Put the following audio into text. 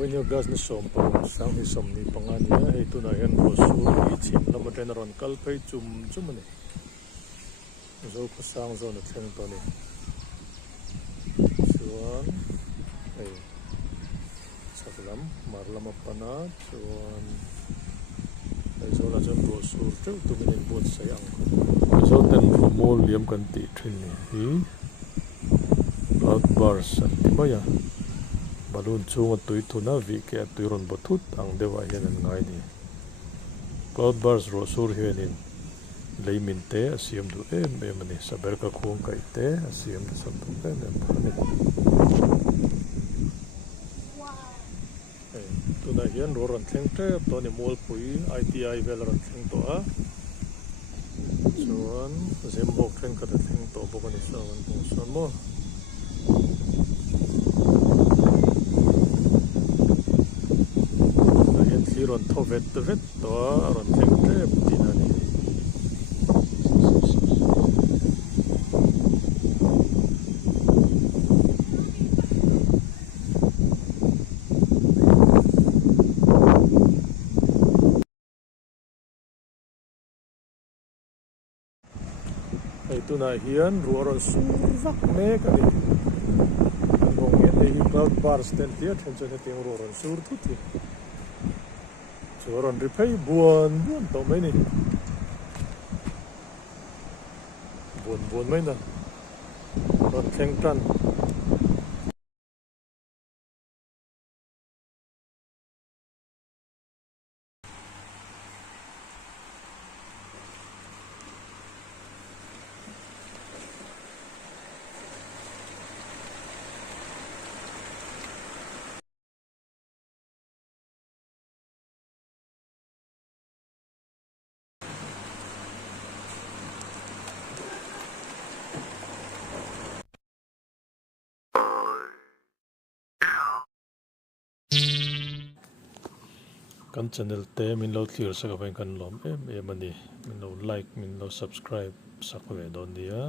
when you guys som pa sang ni som ni pangan ya hey tu na yan ro su ni chim la ma ten ron kal phai chum ni zo ko sang zo na theng to ni chuan hey saklam marlam apana chuan Aizawl la jon ro su tu min bot sai ang zo ten ro mol liam kan ti thin ni hi Cloudburst antibaya balloon chunga tui thuna vi ke tui ron bothut ang dewa hian an ngai ni Cloudburst ro sur hianin leimin te asiam du em ani saber ka khung kai te asiam du sak tu em phani tuna hian ro ron thleng te to ni mol pui ITI vel ron thleng to a chuan zembok thleng ka thleng to bok ani sawan pung son mo ron tho vet to ron theng te tin ani ai tu na hian ruah ron survak me ka ni bong ye te hi Cloudburst ten tia then chone te ruah ron sur thu thi chuan replay buồn to mấy nè buồn mấy nè còn khen trăn kan channel te min lo clear sa ka kan lom em ani min lo like min lo subscribe sak ve don dia